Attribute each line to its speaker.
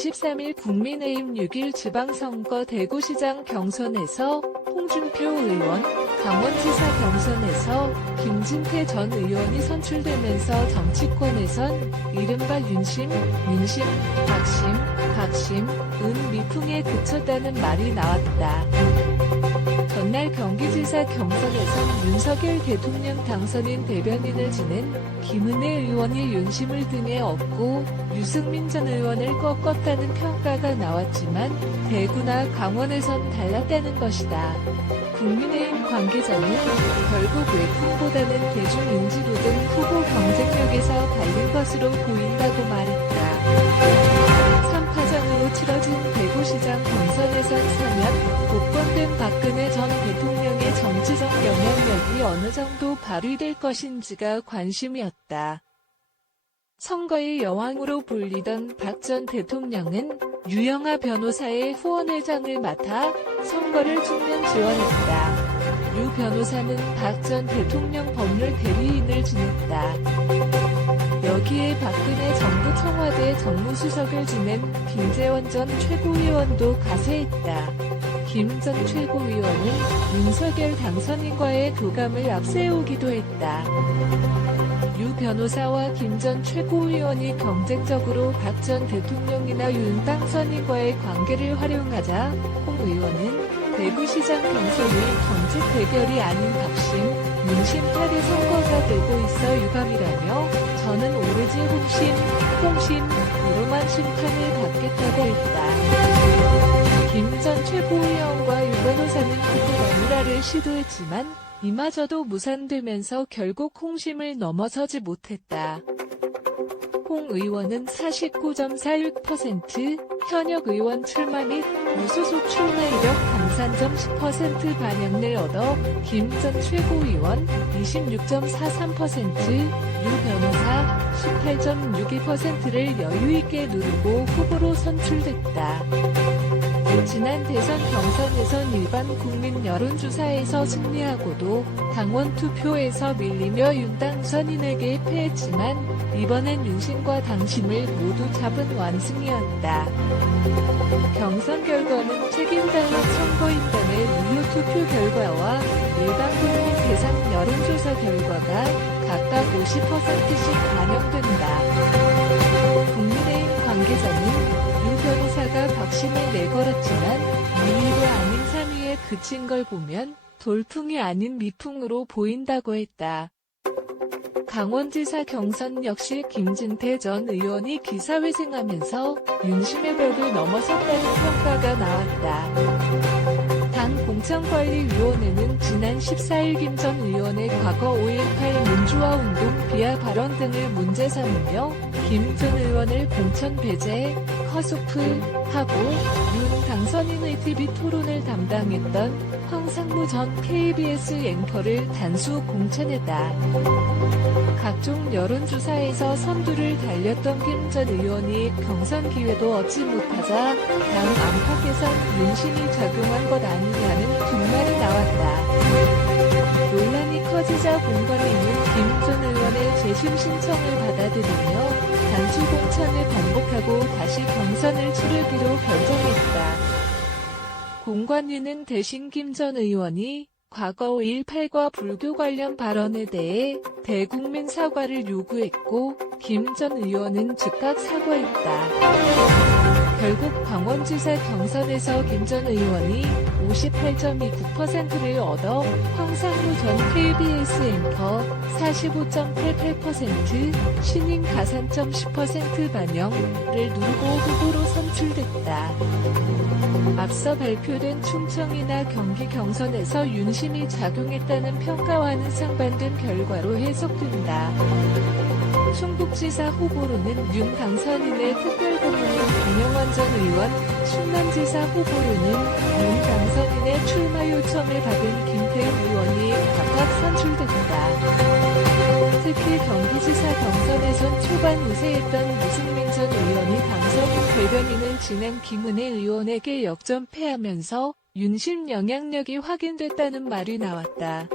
Speaker 1: 23일 국민의힘 6일 지방선거 대구시장 경선에서 홍준표 의원, 강원지사 경선에서 김진태 전 의원이 선출되면서 정치권에선 이른바 윤심, 민심, 박심, 박심, 은 미풍에 그쳤다는 말이 나왔다. 전날 경기지사 경선에선 윤석열 대통령 당선인 대변인을 지낸 김은혜 의원이 윤심을 등에 업고 유승민 전 의원을 꺾었다는 평가가 나왔지만 대구나 강원에선 달랐다는 것이다. 국민의힘 관계자는 결국 외풍보다는 대중 인지도 등 후보 경쟁력에서 갈린 것으로 보인다고 말했다. 3파전으로 치러진 대구시장 경선에선 사면 복권된 박근혜 전 대통령의 정치적 영향력이 어느 정도 발휘될 것인지가 관심이었다. 선거의 여왕으로 불리던 박 전 대통령은 유영아 변호사의 후원회장을 맡아 선거를 측면 지원했다. 유 변호사는 박 전 대통령 법률 대리인을 지냈다. 여기에 박근혜 정부 청와대 정무수석을 지낸 김재원 전 최고위원도 가세했다. 김 전 최고위원은 윤석열 당선인과의 교감을 앞세우기도 했다. 유 변호사와 김 전 최고위원이 경쟁적으로 박 전 대통령이나 윤 당선인과의 관계를 활용하자 홍 의원은 대구시장 경선이 정책 대결이 아닌 박심, 민심 탈의 선거가 되고 있어 유감이라며 저는 오로지 홍심, 홍심으로만 심판을 받겠다고 했다. 김 전 최고위원과 유 변호사는 후보 너무라를 시도했지만 이마저도 무산되면서 결국 홍심을 넘어서지 못했다. 홍 의원은 49.46%, 현역 의원 출마 및 무소속 출마 이력 감산점 10% 반영을 얻어 김 전 최고위원 26.43%, 유 변호사 18.62%를 여유있게 누르고 후보로 선출됐다. 지난 대선 경선에선 일반 국민 여론조사에서 승리하고도 당원 투표에서 밀리며 윤 당 선인에게 패했지만 이번엔 윤심과 당심을 모두 잡은 완승이었다. 경선 결과는 책임당국 선거인단의 무효 투표 결과와 일반 국민 대상 여론조사 결과가 각각 50%씩 반영된다. 국민의힘 관계자는 박심을 내걸었지만 2위로 아닌 3위에 그친 걸 보면 돌풍이 아닌 미풍으로 보인다고 했다. 강원지사 경선 역시 김진태 전 의원이 기사회생하면서 윤심의 벽을 넘어섰다는 평가가 나왔다. 당 공천관리위원회는 지난 14일 김 전 의원의 과거 5.18 민주화 운동 비하 발언 등을 문제 삼으며 김전 의원을 공천 배제, 커소프하고 윤 당선인의 TV 토론을 담당했던 황상무 전 KBS 앵커를 단수 공천했다. 각종 여론조사에서 선두를 달렸던 김 전 의원이 경선 기회도 얻지 못하자 당 안팎에선 윤심이 작용한 것 아니냐는 뒷말이 나왔다. 논란이 커지자 공관위는 김 전 의원의 재심 신청을 받아들이며 공천을 반복하고 다시 경선을 치르기로 결정했다. 공관위는 대신 김 전 의원이 과거 5.18과 불교 관련 발언에 대해 대국민 사과를 요구했고 김 전 의원은 즉각 사과했다. 결국 강원지사 경선에서 김전 의원이 58.29%를 얻어 황상무 전 KBS 앵커 45.88%, 신인 가산점 10% 반영을 누르고 후보로 선출됐다. 앞서 발표된 충청이나 경기 경선에서 윤심이 작용했다는 평가와는 상반된 결과로 해석된다. 충북지사 후보로는 윤 당선인의 특별고문 인 김영환 전 의원, 충남지사 후보로는 윤 당선인의 출마 요청을 받은 김태훈 의원이 각각 선출됐다. 특히 경기지사 경선에선 초반 우세했던 유승민 전 의원이 당선인 대변인을 지낸 김은혜 의원에게 역전패하면서 윤심 영향력이 확인됐다는 말이 나왔다.